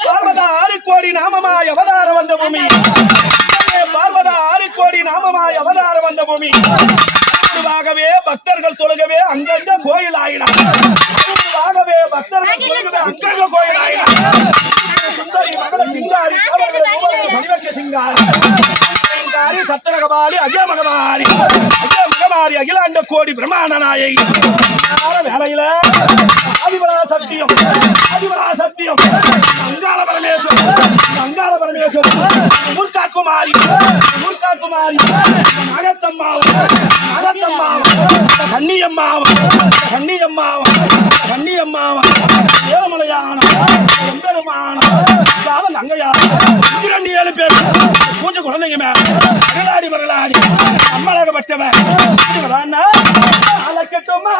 பார்வதா ஆறு கோடி நாமமாய் அவதாரம் வந்த பூமி. பார்வதா ஆறு கோடி நாமமாய் அவதாரம் வந்த பூமி. அதுவாகவே பக்தர்கள் தொழுகவே அங்கங்க கோயில் ஆயினார் அதுவாகவே பக்தர்கள் தொழுகவே அங்கங்க கோயில் சுந்தரி மகள சிங்காரி மணிவட்ச சிங்காரி. சிங்காரி சத்திரகபாலி அஜய மகமாரி அஜய மகமாரி அகிலாண்ட கோடி பிரம்மாண்ட நாயகி வேலையில? ஆதிபரா சத்தியம் ஆதிபரா சத்தியம் கங்கால பரமேஸ்வரன் அங்காள குமாரி முர்காக்குமாரி முர்காக்குமாரி அகத்தம்மாவும் அகத்தம்மாவும் கண்ணியம்மாவும் கண்ணியம்மாவும் கண்ணியம்மாவும் ஏழுமலையான எம்பெருமான காவல் அங்கையா இரண்டு ஏழு பேர் பூஜை குழந்தைங்க மேல வரலாடி வரலாடி அம்மளாக பட்டவன் வரான்னா அலக்கட்டுமா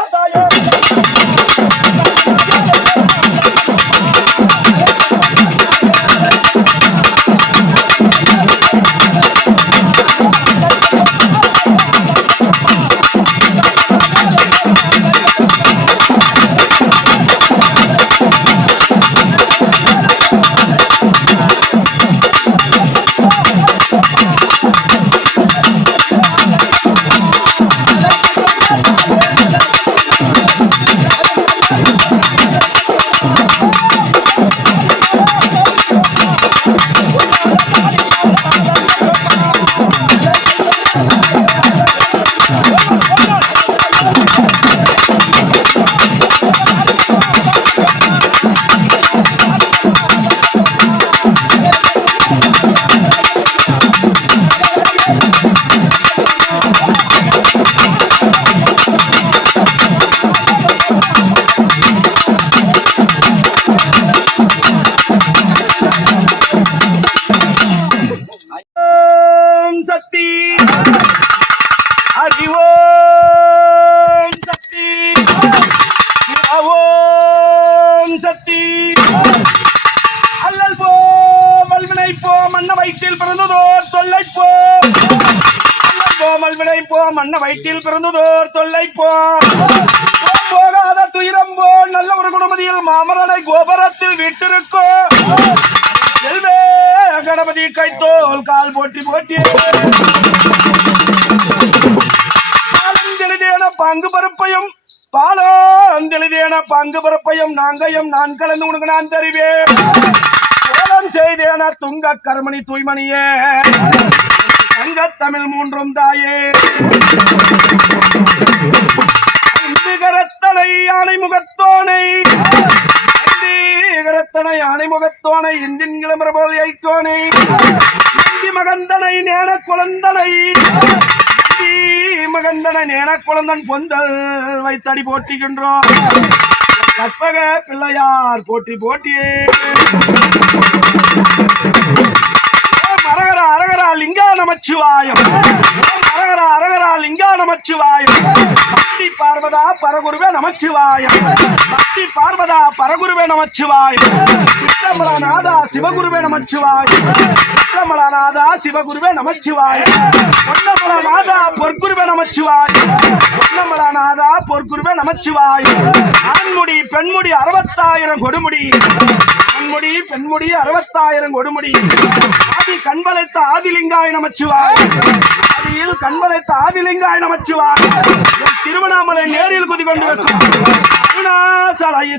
ஓம் சக்தி. அல்லல் போ மல்வினை போ மன்ன வயிற்றில் பிறந்ததோர் தொல்லை போ. அல்லல் போ போ மன்ன வயிற்றில் பிறந்ததோர் தொல்லை போ. போகாத துயரம் போ நல்ல ஒரு குடும்பத்தில் மாமரடை கோபுரத்தில் விட்டிருக்கோ. செல்வே கணபதி கைத்தோல் கால் போட்டி போட்டி பங்கு பருப்பையும் பாலோ பாலந்தெளிதேன பங்கு பருப்பையும் நாங்கையும் நான் கலந்து உனக்கு நான் தருவேன். கோலம் செய்தேன துங்க கர்மணி தூய்மணியே. தங்க தமிழ் மூன்றும் தாயே. கரத்தனை யானை முகத்தோனை கரத்தனை யானை முகத்தோனை இந்தின் கிளம்புற போல் ஐக்கோனை மகந்தனை நேன குழந்தனை. நந்தி மகந்தனன் என குழந்தன் பொந்தல் வைத்தடி போட்டிக்கின்றோம் கற்பக பிள்ளையார் போட்டி போட்டியே ஓம் அரகரா அரகரா லிங்கா நமச்சிவாயம். அரகரா அரகரா லிங்கா நமச்சிவாயம். பக்தி பார்வதா பரகுருவே நமச்சிவாயம். பக்தி பார்வதா பரகுருவே நமச்சிவாயம். விக்ரமலாநாதா சிவகுருவே நமச்சிவாயம். விக்ரமலாநாதா சிவகுருவே நமச்சிவாயம். பொன்னமலாநாதா நமச்சிவாய் நமச்சிவாயம் பொற்குருவே நமச்சிவாய் ஆண்முடி பெண்முடி அறுபத்தாயிரம் கொடுமுடி. ஆண்முடி பெண்முடி அறுபத்தாயிரம் கொடுமுடி. ஆதி கண்பலைத்த ஆதிலிங்காய நமச்சிவாய் ஆதியில் கண்பலைத்த ஆதிலிங்காய நமச்சிவாய் திருவண்ணாமலை நேரில் குதி கொண்டிருக்கும் அருணாசலாய.